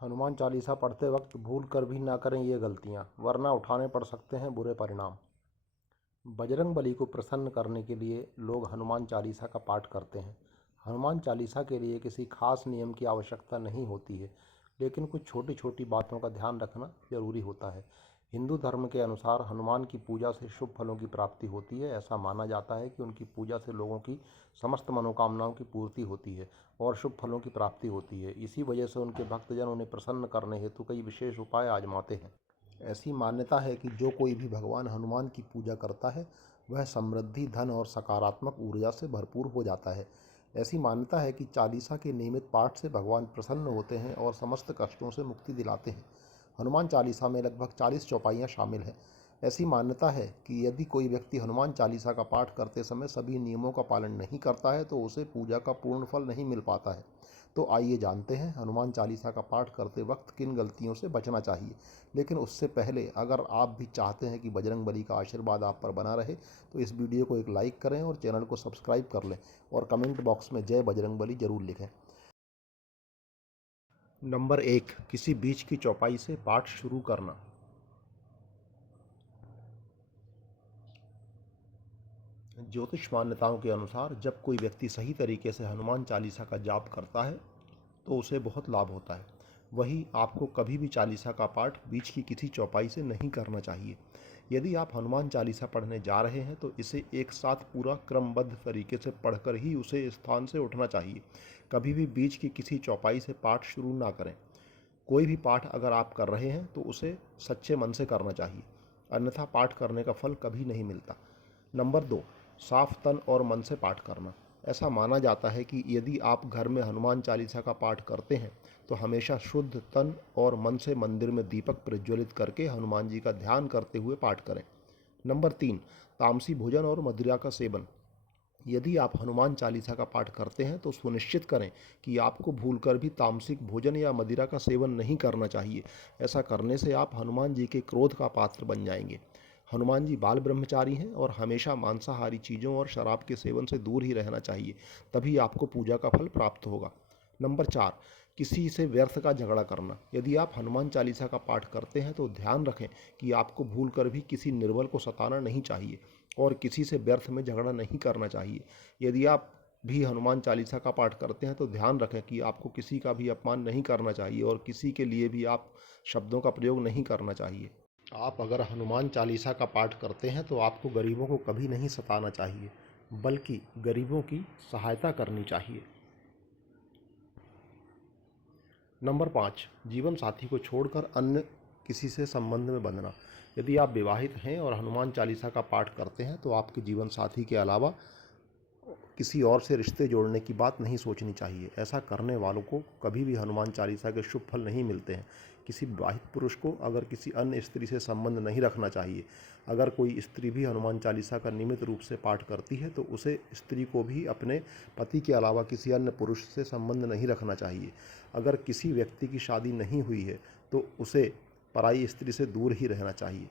हनुमान चालीसा पढ़ते वक्त भूल कर भी ना करें ये गलतियाँ, वरना उठाने पड़ सकते हैं बुरे परिणाम। बजरंगबली को प्रसन्न करने के लिए लोग हनुमान चालीसा का पाठ करते हैं। हनुमान चालीसा के लिए किसी खास नियम की आवश्यकता नहीं होती है, लेकिन कुछ छोटी छोटी बातों का ध्यान रखना जरूरी होता है। हिंदू धर्म के अनुसार हनुमान की पूजा से शुभ फलों की प्राप्ति होती है। ऐसा माना जाता है कि उनकी पूजा से लोगों की समस्त मनोकामनाओं की पूर्ति होती है और शुभ फलों की प्राप्ति होती है। इसी वजह से उनके भक्तजन उन्हें प्रसन्न करने हेतु कई विशेष उपाय आजमाते हैं। ऐसी मान्यता है कि जो कोई भी भगवान हनुमान की पूजा करता है वह समृद्धि, धन और सकारात्मक ऊर्जा से भरपूर हो जाता है। ऐसी मान्यता है कि चालीसा के नियमित पाठ से भगवान प्रसन्न होते हैं और समस्त कष्टों से मुक्ति दिलाते हैं। हनुमान चालीसा में लगभग 40 चौपाइयाँ शामिल हैं। ऐसी मान्यता है कि यदि कोई व्यक्ति हनुमान चालीसा का पाठ करते समय सभी नियमों का पालन नहीं करता है तो उसे पूजा का पूर्ण फल नहीं मिल पाता है। तो आइए जानते हैं हनुमान चालीसा का पाठ करते वक्त किन गलतियों से बचना चाहिए। लेकिन उससे पहले अगर आप भी चाहते हैं कि बजरंगबली का आशीर्वाद आप पर बना रहे तो इस वीडियो को एक लाइक करें और चैनल को सब्सक्राइब कर लें और कमेंट बॉक्स में जय बजरंगबली जरूर लिखें। नंबर 1, किसी बीच की चौपाई से पाठ शुरू करना। ज्योतिष मान्यताओं के अनुसार जब कोई व्यक्ति सही तरीके से हनुमान चालीसा का जाप करता है तो उसे बहुत लाभ होता है। वहीं आपको कभी भी चालीसा का पाठ बीच की किसी चौपाई से नहीं करना चाहिए। यदि आप हनुमान चालीसा पढ़ने जा रहे हैं तो इसे एक साथ पूरा क्रमबद्ध तरीके से पढ़कर ही उसे स्थान से उठना चाहिए। कभी भी बीच की किसी चौपाई से पाठ शुरू ना करें। कोई भी पाठ अगर आप कर रहे हैं तो उसे सच्चे मन से करना चाहिए, अन्यथा पाठ करने का फल कभी नहीं मिलता। नंबर 2, साफ तन और मन से पाठ करना। ऐसा माना जाता है कि यदि आप घर में हनुमान चालीसा का पाठ करते हैं तो हमेशा शुद्ध तन और मन से मंदिर में दीपक प्रज्वलित करके हनुमान जी का ध्यान करते हुए पाठ करें। नंबर 3, तामसी भोजन और मदिरा का सेवन। यदि आप हनुमान चालीसा का पाठ करते हैं तो सुनिश्चित करें कि आपको भूलकर भी तामसिक भोजन या मदिरा का सेवन नहीं करना चाहिए। ऐसा करने से आप हनुमान जी के क्रोध का पात्र बन जाएंगे। हनुमान जी बाल ब्रह्मचारी हैं और हमेशा मांसाहारी चीज़ों और शराब के सेवन से दूर ही रहना चाहिए, तभी आपको पूजा का फल प्राप्त होगा। नंबर 4, किसी से व्यर्थ का झगड़ा करना। यदि आप हनुमान चालीसा का पाठ करते हैं तो ध्यान रखें कि आपको भूलकर भी किसी निर्बल को सताना नहीं चाहिए और किसी से व्यर्थ में झगड़ा नहीं करना चाहिए। यदि आप भी हनुमान चालीसा का पाठ करते हैं तो ध्यान रखें कि आपको किसी का भी अपमान नहीं करना चाहिए और किसी के लिए भी आप शब्दों का प्रयोग नहीं करना चाहिए। आप अगर हनुमान चालीसा का पाठ करते हैं तो आपको गरीबों को कभी नहीं सताना चाहिए, बल्कि गरीबों की सहायता करनी चाहिए। नंबर 5, जीवन साथी को छोड़कर अन्य किसी से संबंध में बंधना। यदि आप विवाहित हैं और हनुमान चालीसा का पाठ करते हैं तो आपके जीवन साथी के अलावा किसी और से रिश्ते जोड़ने की बात नहीं सोचनी चाहिए। ऐसा करने वालों को कभी भी हनुमान चालीसा के शुभ फल नहीं मिलते हैं। किसी विवाहित पुरुष को अगर किसी अन्य स्त्री से संबंध नहीं रखना चाहिए। अगर कोई स्त्री भी हनुमान चालीसा का नियमित रूप से पाठ करती है तो उसे स्त्री को भी अपने पति के अलावा किसी अन्य पुरुष से संबंध नहीं रखना चाहिए। अगर किसी व्यक्ति की शादी नहीं हुई है तो उसे पराई स्त्री से दूर ही रहना चाहिए।